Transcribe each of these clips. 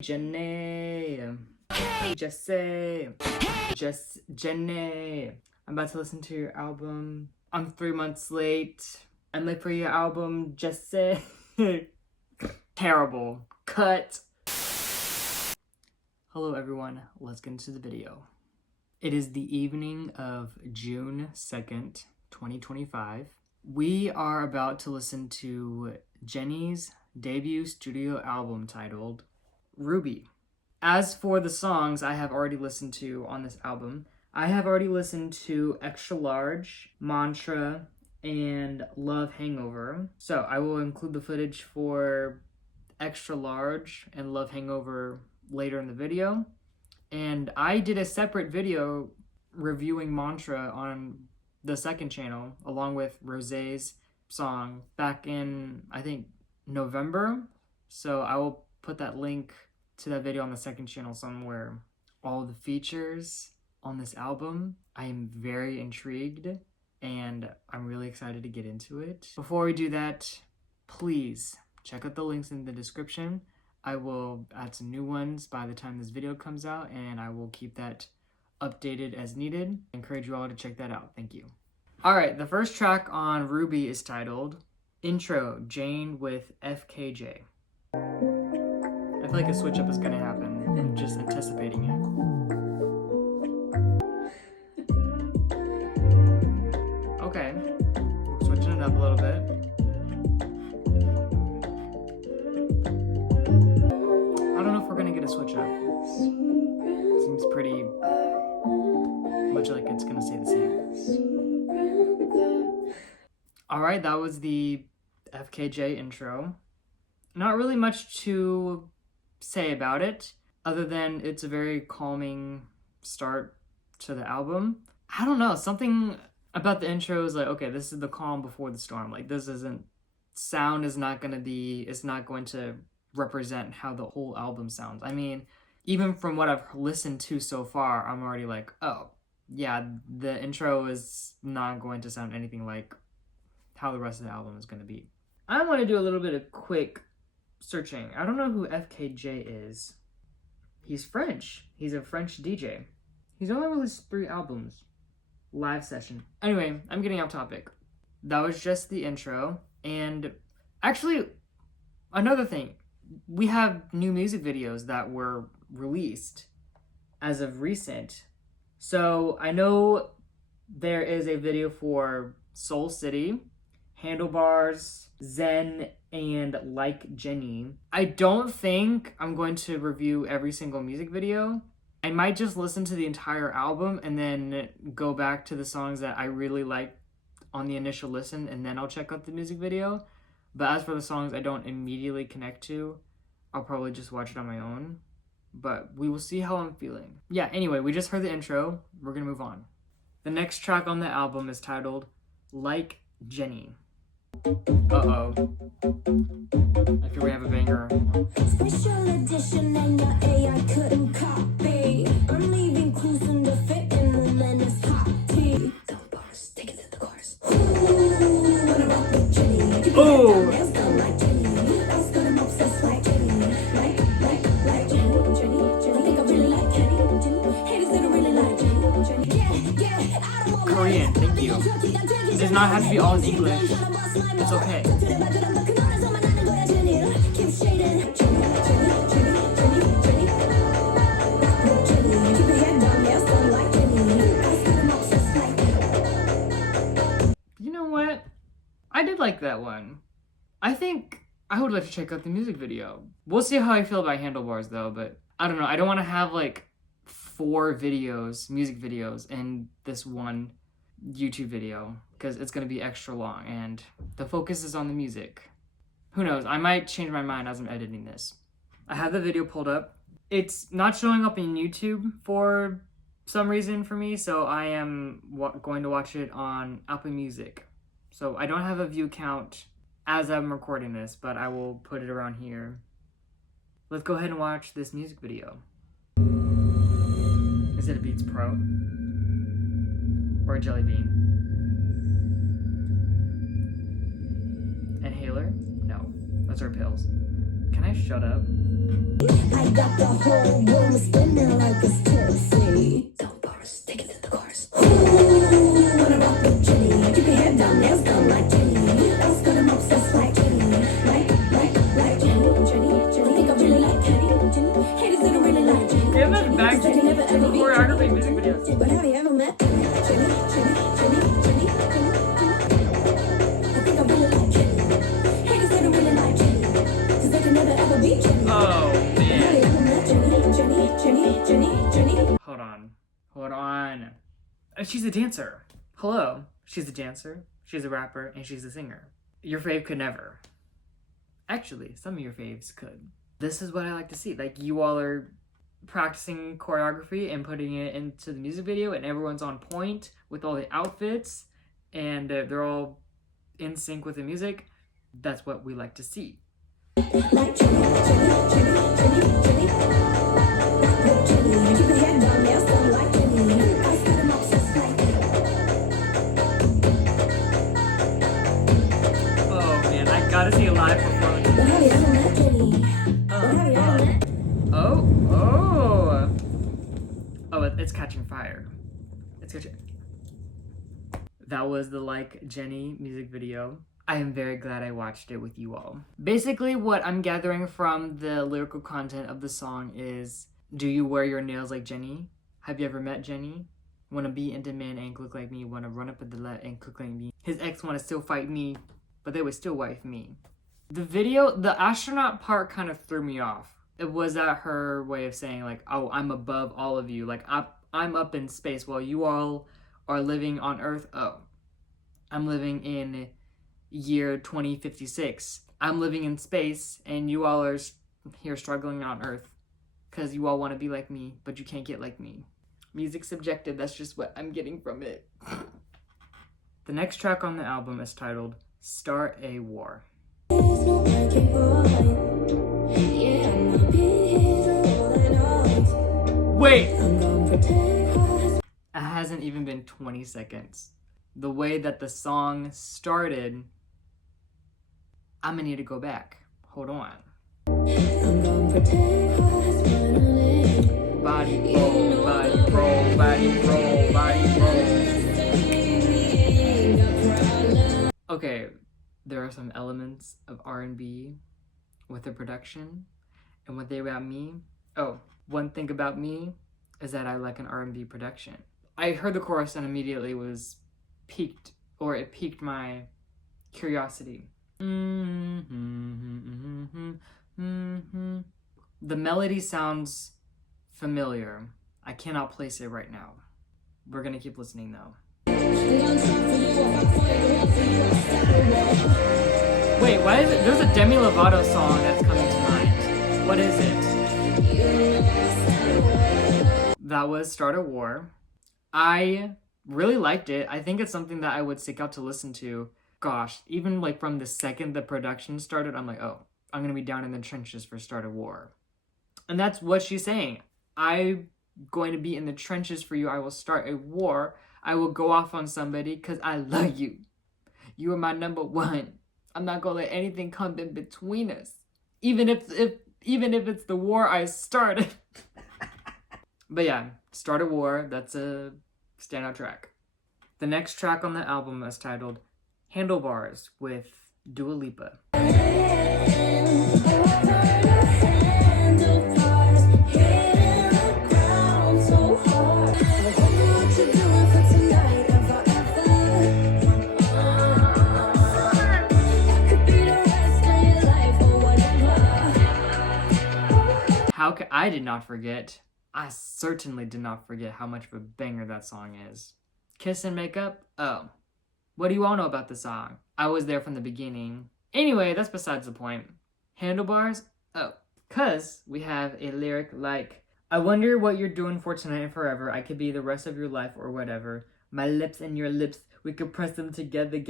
Jenny. Jenny. I'm about to listen to your album. I'm 3 months late. I'm late for your album, Jesse. Terrible. Cut. Hello everyone, let's get into the video. It is the evening of June 2nd, 2025. We are about to listen to Jenny's debut studio album titled Ruby. As for the songs I have already listened to on this album, I have already listened to Extra Large, Mantra, and Love Hangover. So I will include the footage for Extra Large and Love Hangover later in the video. And I did a separate video reviewing Mantra on the second channel along with Rosé's song back in, I think, November. So I will put that link to that video on the second channel somewhere. All the features on this album, I am very intrigued and I'm really excited to get into it. Before we do that, please check out the links in the description. I will add some new ones by the time this video comes out, and I will keep that updated as needed. I encourage you all to check that out. Thank you. Alright, the first track on Ruby is titled Intro, Jane with FKJ. I feel like a switch up is gonna happen. I'm just anticipating it. Okay, switching it up a little bit. I don't know if we're gonna get a switch up. Seems pretty much like it's gonna stay the same. Alright, that was the FKJ intro. Not really much to say about it, other than it's a very calming start to the album. I don't know, something about the intro is like, okay, this is the calm before the storm. Like, this isn't, sound is not gonna be, it's not going to represent how the whole album sounds. I mean, even from what I've listened to so far, I'm already like, oh, yeah, the intro is not going to sound anything like how the rest of the album is going to be. I want to do a little bit of quick searching. I don't know who FKJ is. He's French. He's a French DJ. He's only released 3 albums. Live session. Anyway, I'm getting off topic. That was just the intro. And actually, another thing. We have new music videos that were released as of recent. So I know there is a video for Soul City, Handlebars, Zen, and Like Jenny. I don't think I'm going to review every single music video. I might just listen to the entire album and then go back to the songs that I really liked on the initial listen, and then I'll check out the music video. But as for the songs I don't immediately connect to, I'll probably just watch it on my own. But we will see how I'm feeling. Yeah, anyway, we just heard the intro. We're gonna move on. The next track on the album is titled Like Jenny. Uh-oh. I feel we have a banger. Special edition and your AI couldn't copy. I'm leaving clues in the fit and woman is hot tea. Double bars, take it to the chorus. What about the Jenny? Oh! Korean, thank you. It does not have to be all in English. It's okay. You know what? I did like that one. I think I would like to check out the music video. We'll see how I feel about Handlebars though, but I don't know. I don't want to have like 4 videos, music videos, in this one YouTube video because it's going to be extra long and the focus is on the music. Who knows? I might change my mind as I'm editing this. I have the video pulled up. It's not showing up in YouTube for some reason for me, so I am going to watch it on Apple Music. So I don't have a view count as I'm recording this, but I will put it around here. Let's go ahead and watch this music video. Is it a Beats Pro? Or a Jelly Bean? Inhaler? No. Those are pills. Can I shut up? I got the whole room spinning like it's tipsy. Don't bars, take it to the chorus. Ooh, wanna rock with Jenny? Keep your head down, nails done like Jenny. Else got 'em obsessed like Jenny. Like Jenny. Think I really like Jenny. Haters that don't really like Jenny. Give us back to never ever be choreography music videos. But have you ever met Jenny? I think I really like Jenny. Haters that don't really like Jenny. 'Cause they can never ever be Jenny. Oh, man. Have you ever met Jenny? Hold on. She's a dancer. Hello. She's a dancer, she's a rapper, and she's a singer. Your fave could never. Actually, some of your faves could. This is what I like to see. Like, you all are practicing choreography and putting it into the music video, and everyone's on point with all the outfits, and they're all in sync with the music. That's what we like to see. Like Jenny. Keep your head down, nails done like Jenny. I got 'em obsessed like Oh man, I gotta see a live performance. But have you ever met Jenny? But have you ever met? Oh, it's catching fire. It's catching. That was the Like Jenny music video. I am very glad I watched it with you all. Basically, what I'm gathering from the lyrical content of the song is, do you wear your nails like Jenny? Have you ever met Jenny? Wanna be in demand and look like me? Wanna run up at the let and cook like me? His ex wanna still fight me, but they would still wife me. The video, the astronaut part kind of threw me off. It was that her way of saying like, oh, I'm above all of you. Like, I'm up in space while you all are living on Earth. Oh, I'm living in year 2056. I'm living in space and you all are here struggling on Earth because you all want to be like me, but you can't get like me. Music's subjective. That's just what I'm getting from it. The next track on the album is titled Start a War. Wait! It hasn't even been 20 seconds. The way that the song started, I'm gonna need to go back. Hold on. Body roll, body roll, body roll, body roll. Okay, there are some elements of R&B with the production, and one thing about me, one thing about me is that I like an R&B production. I heard the chorus and immediately it piqued my curiosity. The melody sounds familiar. I cannot place it right now. We're gonna keep listening though. Wait, why is it? There's a Demi Lovato song that's coming to mind. What is it? That was Start a War. I really liked it. I think it's something that I would seek out to listen to. Gosh, even like from the second the production started, I'm like, oh, I'm gonna be down in the trenches for Start a War. And that's what she's saying. I'm going to be in the trenches for you. I will start a war. I will go off on somebody because I love you. You are my number one. I'm not gonna let anything come in between us. Even if it's the war I started. But yeah, Start a War, that's a standout track. The next track on the album is titled Handlebars with Dua Lipa. I did not forget. I certainly did not forget how much of a banger that song is. Kiss and Make Up? Oh. What do you all know about the song? I was there from the beginning. Anyway, that's besides the point. Handlebars? Oh. 'Cause we have a lyric like, I wonder what you're doing for tonight and forever. I could be the rest of your life or whatever. My lips and your lips, we could press them together.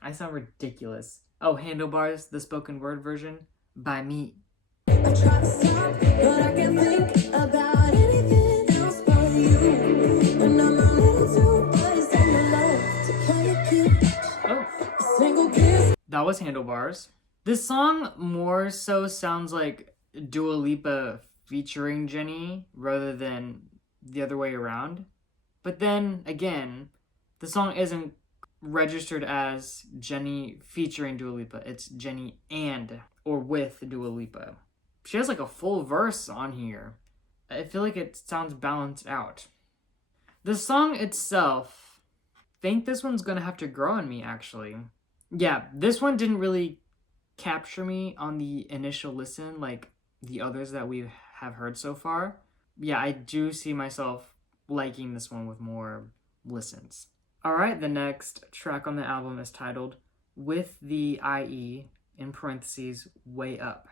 I sound ridiculous. Oh, Handlebars, the spoken word version, by me. I try to stop, but I can't think about anything else but you. And I'm a little too buzzed and alone to play it cute. Oh. A single kiss. That was Handlebars. This song more so sounds like Dua Lipa featuring Jennie rather than the other way around. But then again, the song isn't registered as Jennie featuring Dua Lipa. It's Jennie and or with Dua Lipa. She has like a full verse on here. I feel like it sounds balanced out. The song itself, I think this one's gonna have to grow on me actually. Yeah, this one didn't really capture me on the initial listen like the others that we have heard so far. Yeah, I do see myself liking this one with more listens. Alright, the next track on the album is titled With the IE, in parentheses, Way Up.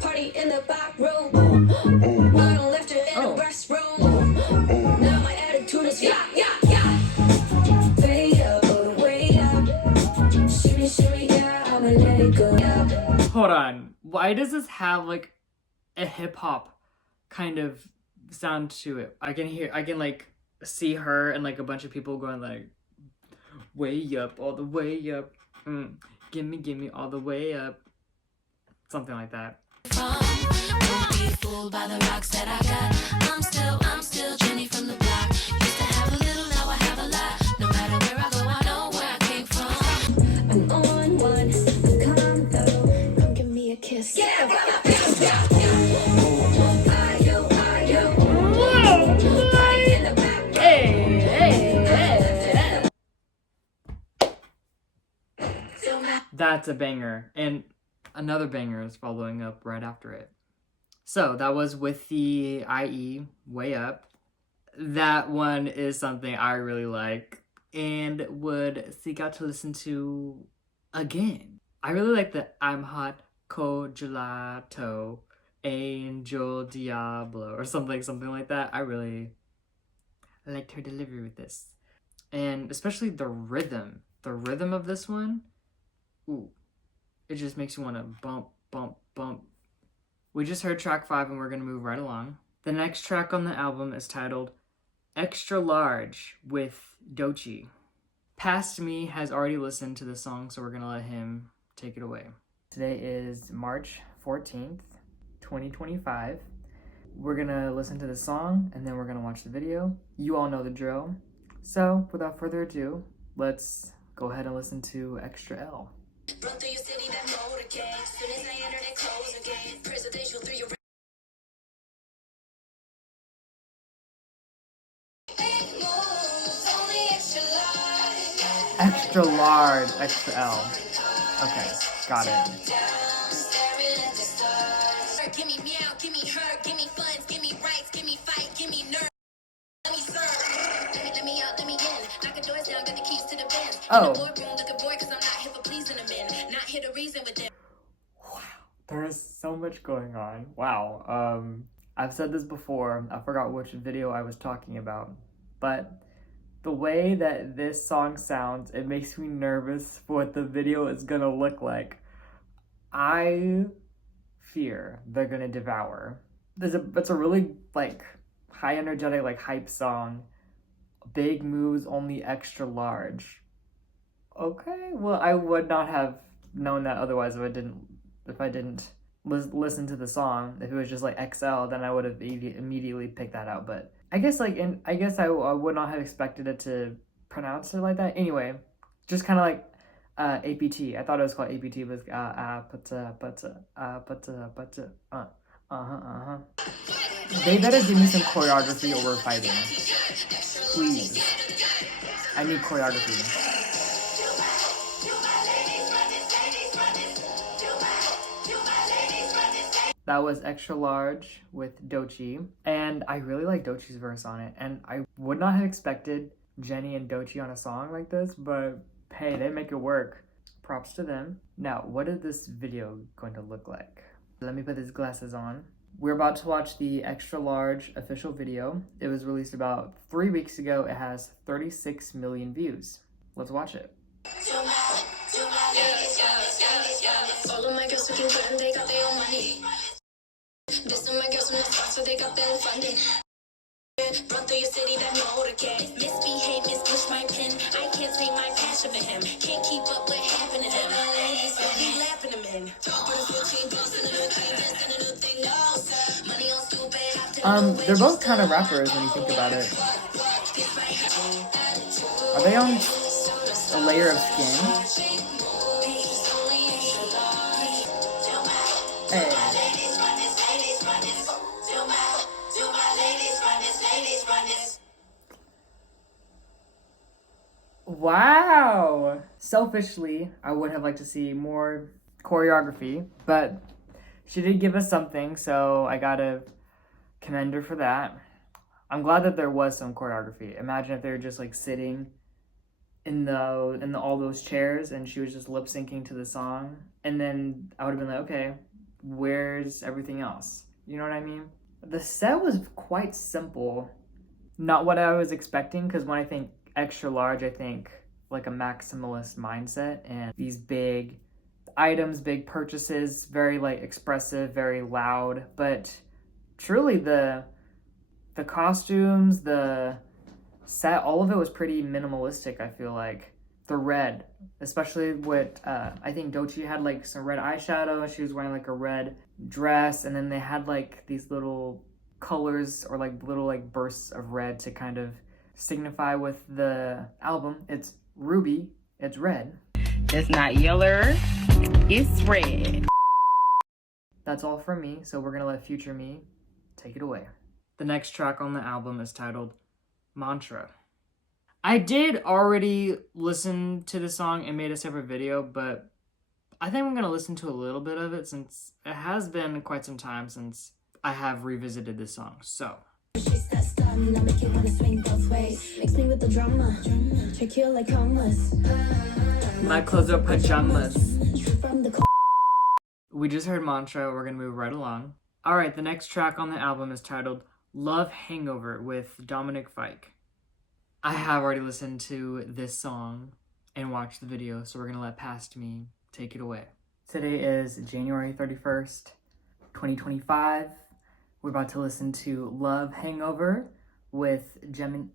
Party in the back room. I don't left her in the restroom. Now my attitude is yeah. Way up. Shimmy, yeah, I'ma let it go. Hold on. Why does this have like a hip hop kind of sound to it? I can like see her and like a bunch of people going like way up, all the way up. Gimme all the way up. Something like that. Won't be fooled by the rocks that I got. I'm still Jennie from the block. Used to have a little, now I have a lot. No matter where I go, I know where I came from. I'm on one, I'm calm. Come give me a kiss. Yeah, That's a banger. And another banger is following up right after it. So that was With the IE, Way Up. That one is something I really like and would seek out to listen to again. I really like the I'm Hot, Congelato, Angel Diablo, or something like that. I really liked her delivery with this. And especially the rhythm. The rhythm of this one, ooh, it just makes you want to bump, bump, bump. We just heard track 5 and we're going to move right along. The next track on the album is titled Extra Large with Doechii. Past Me has already listened to the song, so we're going to let him take it away. Today is March 14th, 2025. We're going to listen to the song and then we're going to watch the video. You all know the drill. So without further ado, let's go ahead and listen to Extra L. Run through your city, that motorcade. Soon as I enter, they close again. Presidential through your big moves, only extra large. Extra large, extra L. Okay, got it. Staring at the stars. Give me meow, give me hurt, give me funds, give me rights, give me fight, give me nerve. Let me serve. Let me out, let me in. Knock the doors down, got the keys to the Benz. Oh. In the boardroom, looking bored, cause I'm not here for pleasing the men. Not here to reason with them. Wow, there is so much going on. Wow. I've said this before. I forgot which video I was talking about, but the way that this song sounds, it makes me nervous for what the video is gonna look like. I fear they're gonna devour. It's a really like high energetic, like hype song. Big moves, only extra large. Okay, well, I would not have known that otherwise if I didn't listen to the song. If it was just like XL, then I would have immediately picked that out. But I guess I would not have expected it to pronounce it like that. Anyway, just kind of like APT. I thought it was called APT, but They better give me some choreography or we're fighting. Please. I need choreography. That was Extra Large with Doechii, and I really like Doechii's verse on it, and I would not have expected Jennie and Doechii on a song like this, but hey, they make it work. Props to them. Now, what is this video going to look like? Let me put these glasses on. We're about to watch the Extra Large official video. It was released about 3 weeks ago. It has 36 million views. Let's watch it. All of my girls looking good and they got their own money. This is my girls from the start, so they got their own funding. Run through your city, that motorcade. Misbehave, mispush my pen. I can't take my passion, but They're both kind of rappers when you think about it. Are they on a layer of skin? Hey. Wow! Selfishly, I would have liked to see more choreography, but she did give us something, so I gotta commend her for that. I'm glad that there was some choreography. Imagine if they were just like sitting in all those chairs and she was just lip syncing to the song, and then I would have been like, okay, where's everything else? You know what I mean? The set was quite simple. Not what I was expecting, because when I think extra large, I think like a maximalist mindset and these big items, big purchases, very like expressive, very loud. But truly the costumes, the set, all of it was pretty minimalistic. I feel like the red, especially what I think Doechii had like some red eyeshadow, and she was wearing like a red dress, and then they had like these little colors or like little like bursts of red to kind of signify with the album. It's Ruby, it's red. It's not yellow, it's red. That's all from me, so we're gonna let future me take it away. The next track on the album is titled Mantra. I did already listen to the song and made a separate video, but I think I'm gonna listen to a little bit of it since it has been quite some time since I have revisited this song. So She's that stun, I make you wanna swing both ways. Mix me with the drama, trick you like homeless. my clothes are pajamas. From the We just heard Mantra, we're gonna move right along. Alright, the next track on the album is titled Love Hangover with Dominic Fike. I have already listened to this song and watched the video, so we're gonna let past me take it away. Today is January 31st, 2025. We're about to listen to Love Hangover with Jenny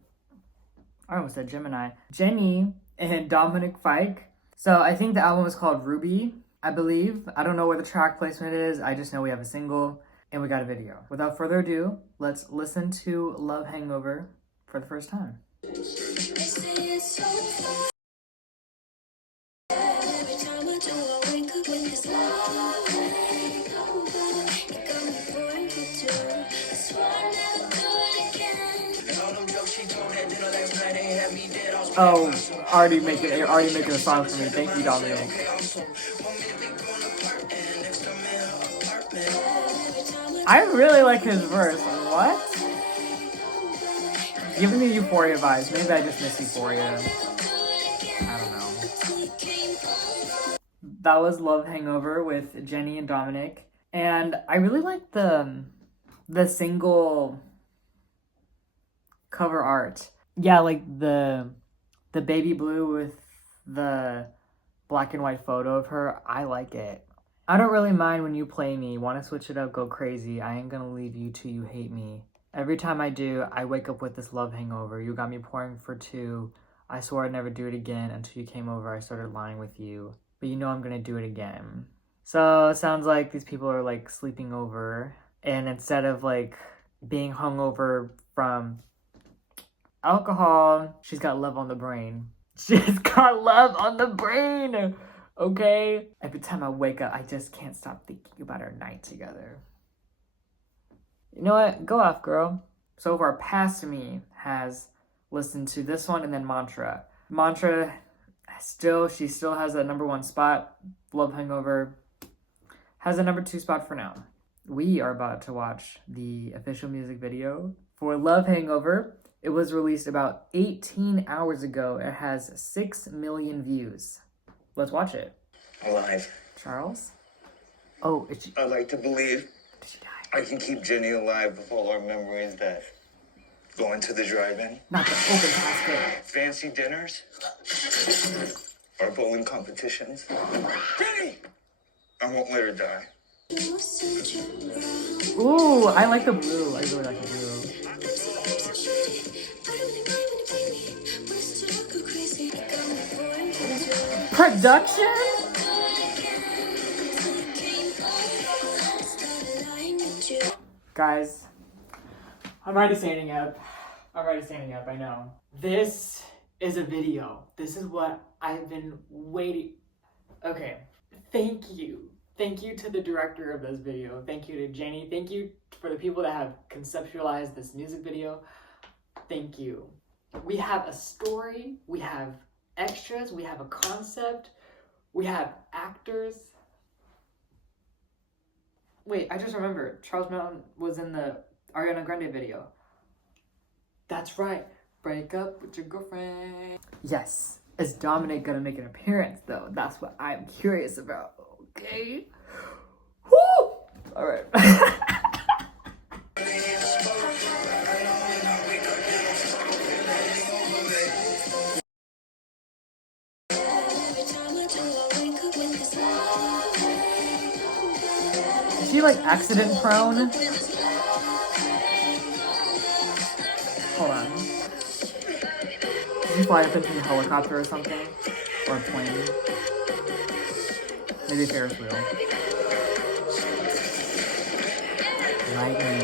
and Dominic Fike. So I think the album is called Ruby, I believe. I don't know where the track placement is. I just know we have a single and we got a video. Without further ado, let's listen to Love Hangover for the first time. Oh, already making a song for me. Thank you, Dominic. I really like his verse. What? Giving me Euphoria vibes. Maybe I just miss Euphoria. I don't know. That was Love Hangover with Jenny and Dominic. And I really like the single cover art. Yeah, like the baby blue with the black and white photo of her. I like it. I don't really mind when you play me. Want to switch it up, go crazy. I ain't gonna leave you till you hate me. Every time I do, I wake up with this love hangover. You got me pouring for two. I swore I'd never do it again until you came over. I started lying with you. But you know I'm gonna do it again. So it sounds like these people are like sleeping over. And instead of like being hungover from alcohol, she's got love on the brain. She's got love on the brain! Okay? Every time I wake up, I just can't stop thinking about our night together. You know what? Go off, girl. So far, past me has listened to this one and then Mantra. Mantra, she still has a number one spot. Love Hangover has a number two spot for now. We are about to watch the official music video for Love Hangover. It was released about 18 hours ago. It has 6 million views. Let's watch it. Alive. Charles? Oh, I like to believe did she die? I can keep Jenny alive with all our memories that going to the drive-in, Not the open casket. fancy dinners, or bowling competitions. Jenny! I won't let her die. Ooh, I like the blue. I really like the blue. Production? Guys, I'm already standing up. I know. This is a video. This is what I've been waiting. Okay. Thank you. Thank you to the director of this video. Thank you to Jenny. Thank you for the people that have conceptualized this music video. Thank you. We have a story. We have extras. We have a concept. We have actors. Wait, I just remembered. Charles Melton was in the Ariana Grande video. That's right. Break up with your girlfriend. Yes. Is Dominic gonna make an appearance though? That's what I'm curious about. Okay. Woo! Alright. Is she like accident prone? Hold on. Did you fly up into a helicopter or something? Or a plane? Maybe a Ferris wheel. Lightning.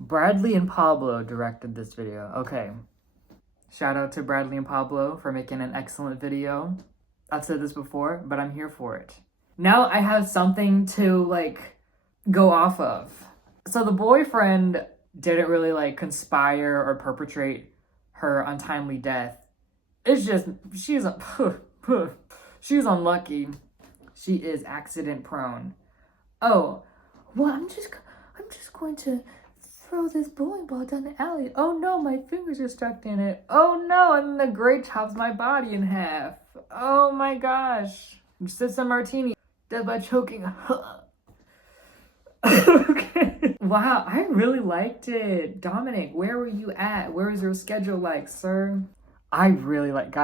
Bradley and Pablo directed this video. Okay. Shout out to Bradley and Pablo for making an excellent video. I've said this before, but I'm here for it. Now I have something to, like, go off of. So the boyfriend didn't really, like, conspire or perpetrate her untimely death. It's just, she's unlucky. She is accident prone. Oh, well, I'm just going to throw this bowling ball down the alley. Oh no, my fingers are stuck in it. Oh no, and the grate chops my body in half. Oh my gosh. Sip some martini. Death by choking. Okay. Wow, I really liked it. Dominic, where were you at? Where is your schedule like, sir? I really like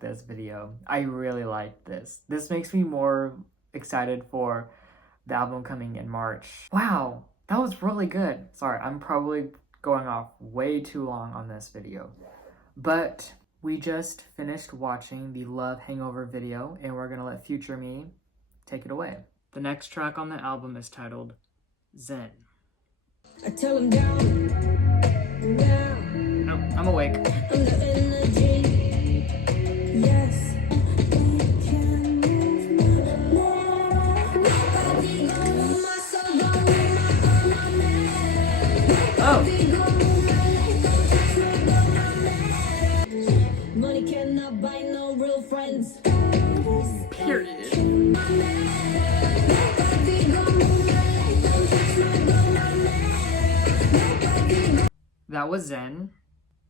this video. I really like this. This makes me more excited for the album coming in March. Wow, that was really good. Sorry, I'm probably going off way too long on this video. But we just finished watching the Love Hangover video, and we're gonna let future me take it away. The next track on the album is titled Zen. I tell him down. No, I'm awake. I'm the energy. Yes. We can move now. Nobody gon' move my soul, gon' move my man. Oh. Nobody gon' move my leg, don't touch me, gon' my man. Money cannot buy no real friends. Period. Nobody gon' move my leg, don't touch me, gon' my man. Nobody. That was Zen.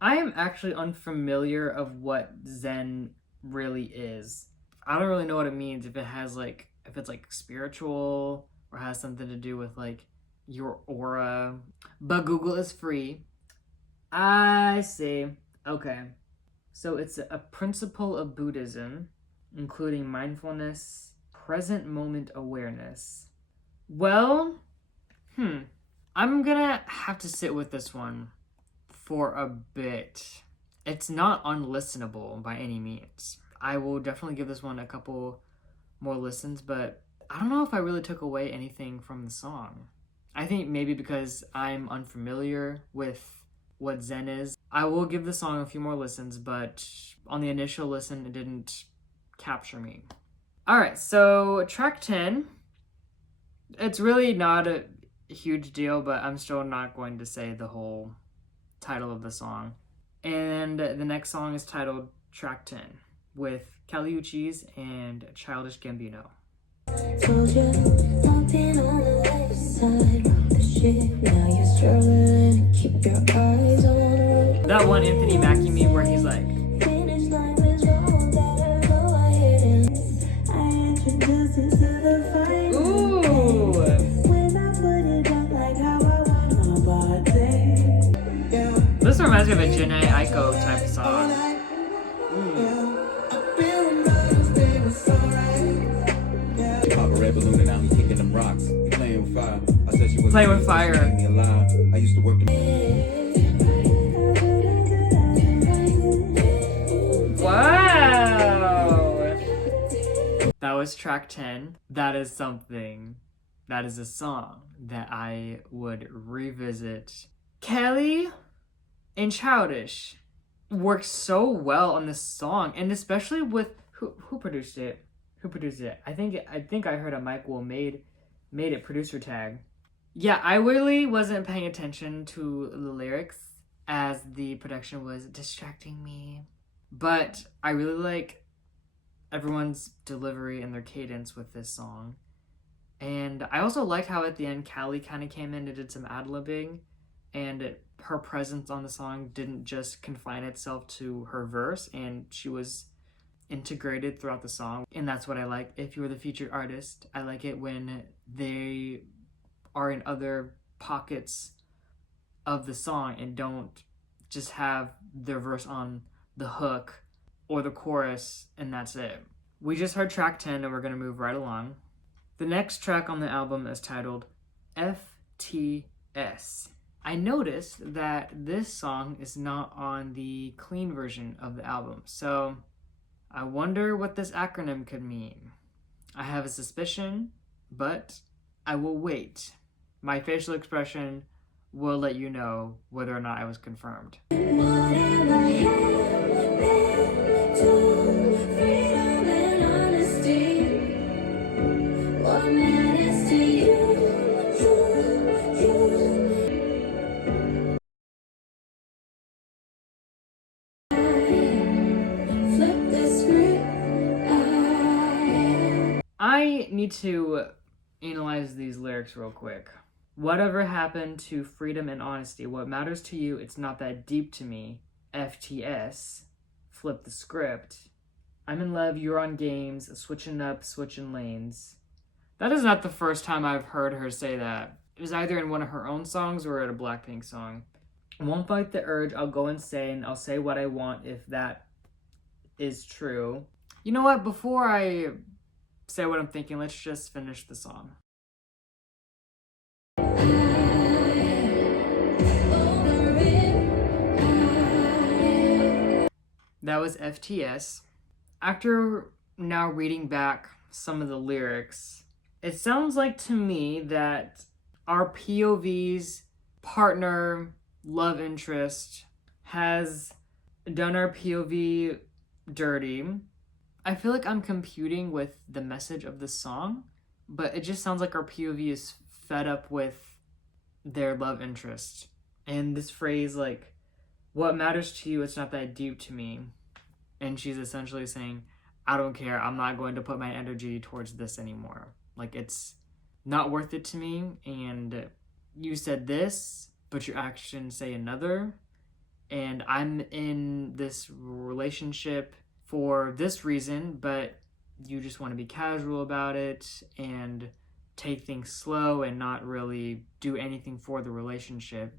I am actually unfamiliar of what Zen really is. I don't really know what it means, if it's like spiritual or has something to do with like your aura. But Google is free. I see. Okay. So it's a principle of Buddhism, including mindfulness, present moment awareness. Well, I'm gonna have to sit with this one for a bit. It's not unlistenable by any means. I will definitely give this one a couple more listens, but I don't know if I really took away anything from the song. I think maybe because I'm unfamiliar with what Zen is. I will give the song a few more listens, but on the initial listen, it didn't capture me. Alright, so track 10. It's really not a huge deal, but I'm still not going to say the whole title of the song. And the next song is titled Track 10 with Kali Uchis and Childish Gambino. Told you, locked in on the left side of the shit. Now you're struggling to keep your eyes on the road. That one Anthony Mackie meme where he's like, Finish line is wrong, better go ahead. I introduced it to the fight. ooh! When I put it up like how I want my body. Yeah. This reminds me of a Jhené Aiko type of song. Pop a red balloon and now I'm kicking them rocks. Playing with fire. I said she was Playing with fire. Keep me alive. I used to work the Wow! That was track 10. That is something. That is a song that I would revisit. Kelly and Childish worked so well on this song, and especially with who produced it. Who produced it? I think I heard a Mike Will made it producer tag. Yeah, I really wasn't paying attention to the lyrics as the production was distracting me. But I really like everyone's delivery and their cadence with this song. And I also liked how at the end Callie kind of came in and did some ad-libbing, and her presence on the song didn't just confine itself to her verse, and she was integrated throughout the song. And that's what I like. If you're the featured artist, I like it when they are in other pockets of the song and don't just have their verse on the hook or the chorus and that's it. We just heard track 10 and we're going to move right along. The next track on the album is titled FTS. I noticed that this song is not on the clean version of the album, so I wonder what this acronym could mean. I have a suspicion, but I will wait. My facial expression will let you know whether or not I was confirmed. Whatever happened to freedom and honesty? What matters to you? Flip the script. I need to analyze these lyrics real quick. Whatever happened to freedom and honesty? What matters to you? It's not that deep to me. FTS. Flip the script. I'm in love, you're on games, switching up, switching lanes. That is not the first time I've heard her say that. It was either in one of her own songs or at a Blackpink song. I won't fight the urge, I'll go insane, I'll say what I want if that is true. You know what? Before I say what I'm thinking, let's just finish the song. That was FTS. After now reading back some of the lyrics, it sounds like to me that our POV's partner, love interest, has done our POV dirty. I feel like I'm computing with the message of the song, but it just sounds like our POV is fed up with their love interest. And this phrase, like, what matters to you, it's not that deep to me. And she's essentially saying, I don't care, I'm not going to put my energy towards this anymore. Like, it's not worth it to me, and you said this, but your actions say another. And I'm in this relationship for this reason, but you just want to be casual about it and take things slow and not really do anything for the relationship.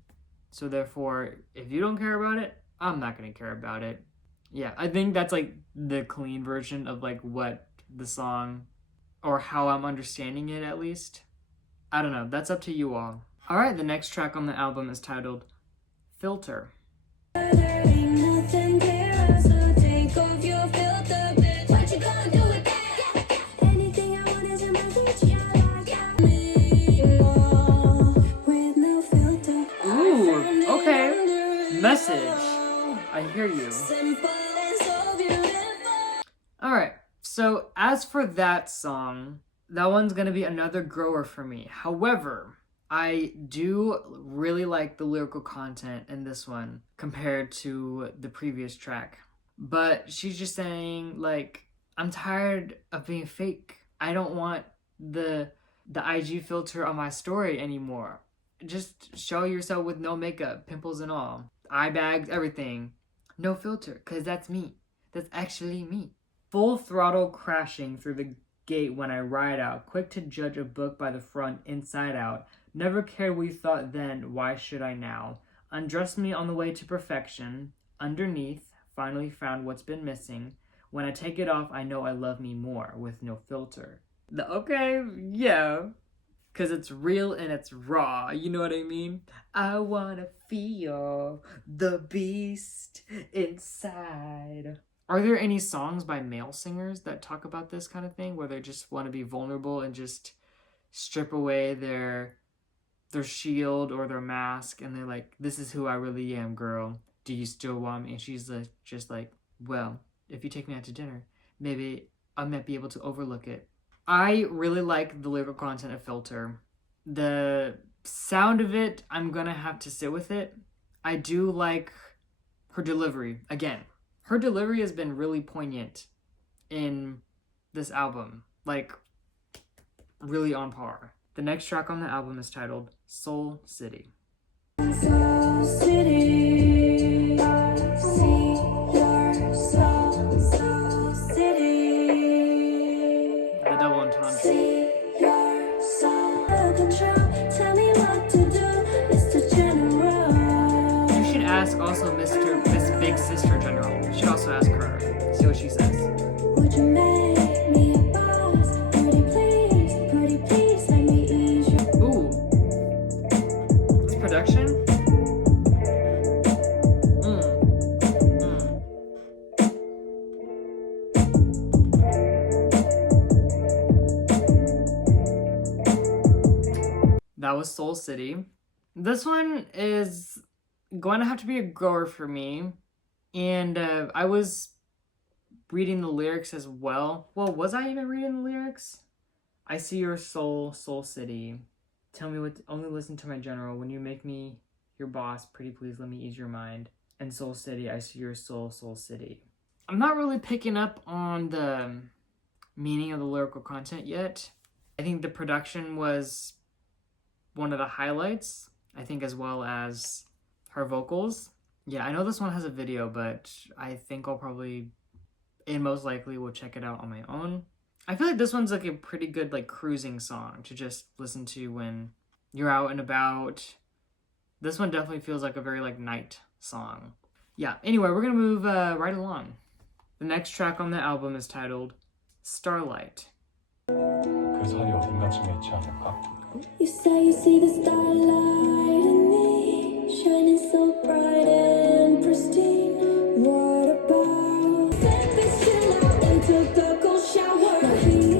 So therefore, if you don't care about it, I'm not going to care about it. Yeah, I think that's like the clean version of like what the song, or how I'm understanding it at least. I don't know, that's up to you all. Alright, the next track on the album is titled Filter. There ain't nothing there, so take off your filter, bitch. What you gonna do with that? Anything I want is in my reach, yeah, I got me more with no filter. Ooh, okay. Message. I hear you. Simple and so beautiful. Alright, so as for that song, that one's gonna be another grower for me. However, I do really like the lyrical content in this one compared to the previous track. But she's just saying, like, I'm tired of being fake. I don't want the IG filter on my story anymore. Just show yourself with no makeup, pimples and all, eye bags, everything. No filter, because that's me. That's actually me. Full throttle crashing through the gate when I ride out, quick to judge a book by the front, inside out. Never cared we thought then, why should I now? Undressed me on the way to perfection. Underneath, finally found what's been missing. When I take it off, I know I love me more, with no filter. Okay, yeah. Because it's real and it's raw, you know what I mean? I wanna feel the beast inside. Are there any songs by male singers that talk about this kind of thing, where they just want to be vulnerable and just strip away their shield or their mask, and they're like, "This is who I really am, girl. Do you still want me?" And she's like, just like, "Well, if you take me out to dinner, maybe I might be able to overlook it." I really like the lyrical content of Filter. The sound of it, I'm gonna have to sit with it. I do like her delivery. Again, her delivery has been really poignant in this album. Like, really on par. The next track on the album is titled Soul City. Soul City, see your soul City. The double entendre. See your soul control. Tell me what to do, Mr. General. You should ask also Miss Big Sister General. You should also ask her. See what she says. Would you make me a boss? Pretty please, let me ease your. Ooh. This production? That was Soul City. This one is going to have to be a goer for me. And I was reading the lyrics as well. Well, was I even reading the lyrics? I see your soul, Soul City. Tell me what, only listen to my general. When you make me your boss, pretty please let me ease your mind. And Soul City, I see your soul, Soul City. I'm not really picking up on the meaning of the lyrical content yet. I think the production was one of the highlights, I think, as well as her vocals. Yeah, I know this one has a video, but I think I'll probably, and most likely will check it out on my own. I feel like this one's like a pretty good like cruising song to just listen to when you're out and about. This one definitely feels like a very like night song. Yeah, anyway, we're gonna move right along. The next track on the album is titled Starlight. 그 자리 어딘가쯤에 있지 않을까? You say you see the starlight in me, shining so bright and pristine. What about that bitch chill out and took a cold shower? Now he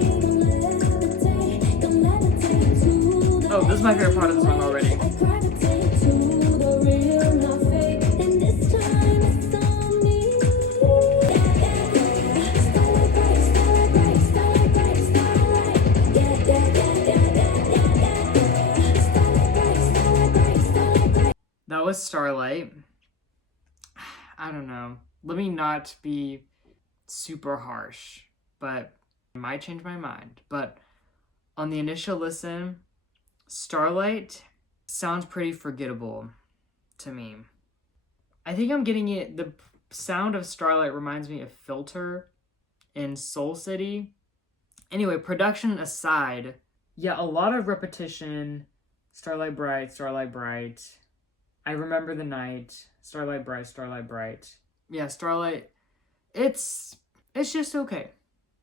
don't levitate to the. Oh, this is my favorite part of the song already. I gravitate to the real, not fake, and this time it's on me. Starlight bright, starlight bright, starlight bright, starlight. That was Starlight. I don't know. Let me not be super harsh, but I might change my mind. But on the initial listen, Starlight sounds pretty forgettable to me. I think I'm getting it. The sound of Starlight reminds me of Filter in Soul City. Anyway, production aside, yeah, a lot of repetition. Starlight bright, starlight bright. I remember the night. Starlight bright, starlight bright. Yeah, Starlight. It's just okay.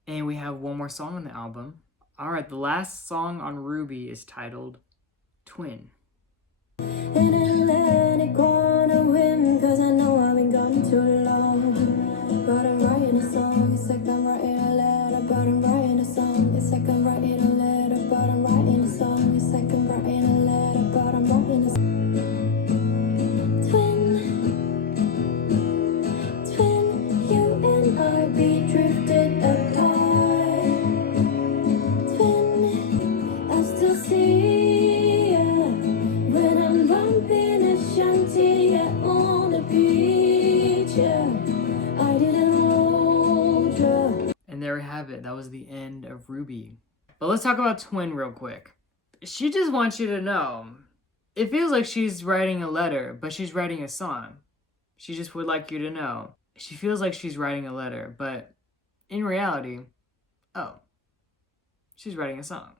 And we have one more song on the album. All right, the last song on Ruby is titled Twin. An Atlantic on a whim, cause I know I've been gone too long. But I'm writing a song, it's like I'm writing a letter, but I'm writing a song, it's like I'm writing a letter, but I'm writing a song, it's like I'm writing a letter, but I'm writing a song. Twin, you and I be drifted apart. Twin, I still see ya when I'm bumping a shanty on the beach. Yeah, I didn't hold ya. And there we have it. That was the end of Ruby. But let's talk about Twin real quick. She just wants you to know. It feels like she's writing a letter, but she's writing a song. She just would like you to know. She feels like she's writing a letter, but in reality, oh, she's writing a song.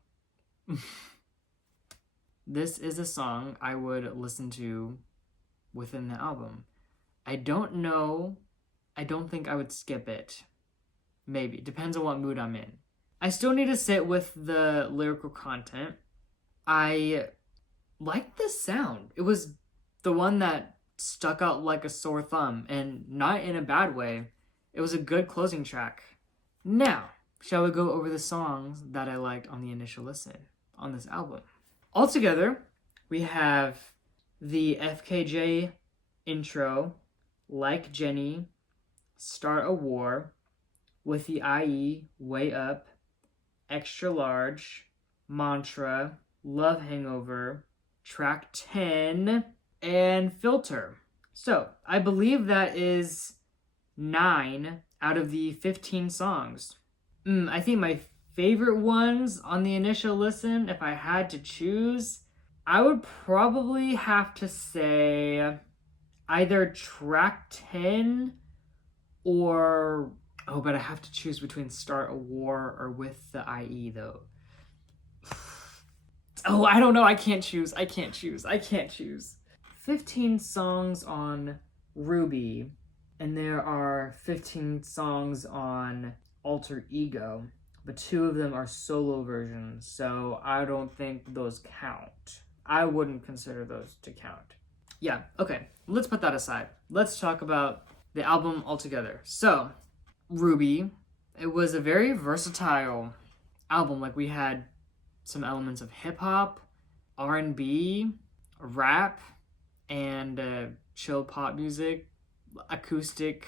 This is a song I would listen to within the album. I don't know. I don't think I would skip it. Maybe. Depends on what mood I'm in. I still need to sit with the lyrical content. I liked the sound. It was the one that stuck out like a sore thumb, and not in a bad way. It was a good closing track. Now, shall we go over the songs that I liked on the initial listen on this album? Altogether, we have the FKJ intro, Like Jenny, Start a War, With the IE, Way Up, Extra Large, Mantra, Love Hangover, Track 10, and Filter. So, I believe that is 9 out of the 15 songs. I think my favorite ones on the initial listen, if I had to choose, I would probably have to say either track 10 or... Oh, but I have to choose between Start a War or With the IE, though. Oh, I don't know. I can't choose. 15 songs on Ruby, and there are 15 songs on Alter Ego, but 2 of them are solo versions, so I don't think those count. I wouldn't consider those to count. Yeah, okay, let's put that aside. Let's talk about the album altogether. So, Ruby, it was a very versatile album. Like, we had some elements of hip-hop, R&B, rap, and chill pop music, acoustic,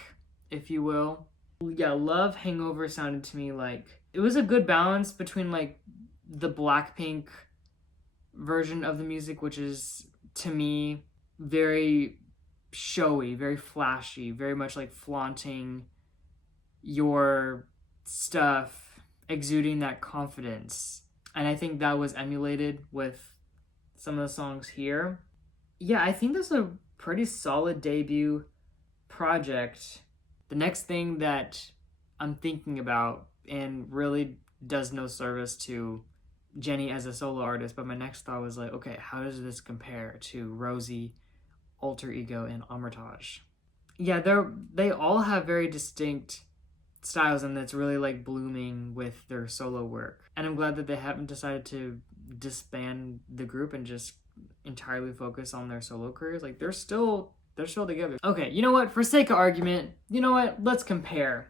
if you will. Yeah, Love Hangover sounded to me like it was a good balance between like the Blackpink version of the music, which is to me very showy, very flashy, very much like flaunting your stuff, exuding that confidence. And I think that was emulated with some of the songs here. Yeah, I think that's a pretty solid debut project. The next thing that I'm thinking about, and really does no service to Jennie as a solo artist, but my next thought was like, okay, how does this compare to Rosie, Alter Ego, and Armitage? Yeah, they all have very distinct styles, and that's really like blooming with their solo work. And I'm glad that they haven't decided to disband the group and just entirely focus on their solo careers. Like they're still together. Okay, you know what? For sake of argument, you know what? Let's compare.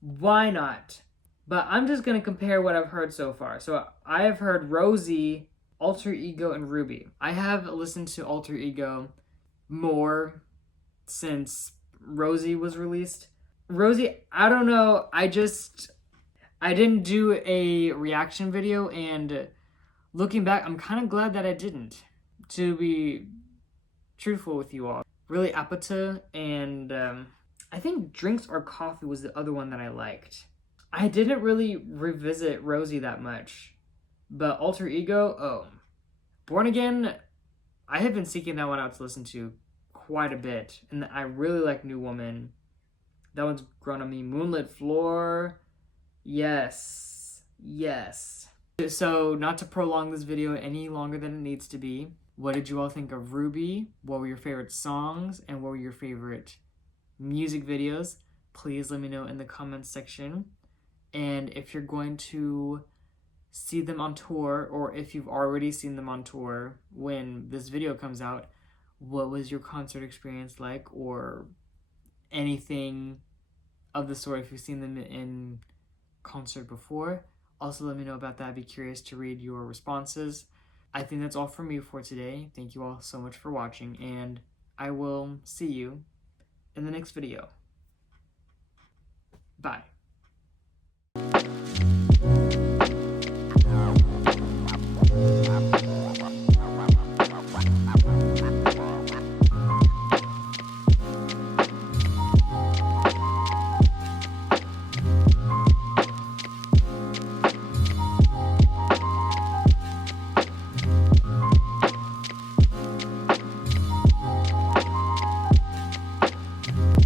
Why not? But I'm just gonna compare what I've heard so far. So I have heard Rosie, Alter Ego, and Ruby. I have listened to Alter Ego more since Rosie was released. Rosie, I don't know. I didn't do a reaction video, and looking back, I'm kind of glad that I didn't, to be truthful with you all. Really, Apata and I think Drinks or Coffee was the other one that I liked. I didn't really revisit Rosie that much, but Alter Ego, oh. Born Again, I have been seeking that one out to listen to quite a bit, and I really like New Woman. That one's grown on me. Moonlit Floor, yes. So, not to prolong this video any longer than it needs to be, what did you all think of Ruby? What were your favorite songs? And what were your favorite music videos? Please let me know in the comments section. And if you're going to see them on tour, or if you've already seen them on tour when this video comes out, what was your concert experience like, or anything of the sort if you've seen them in concert before? Also let me know about that. I'd be curious to read your responses. I think that's all from me for today. Thank you all so much for watching, and I will see you in the next video. Bye.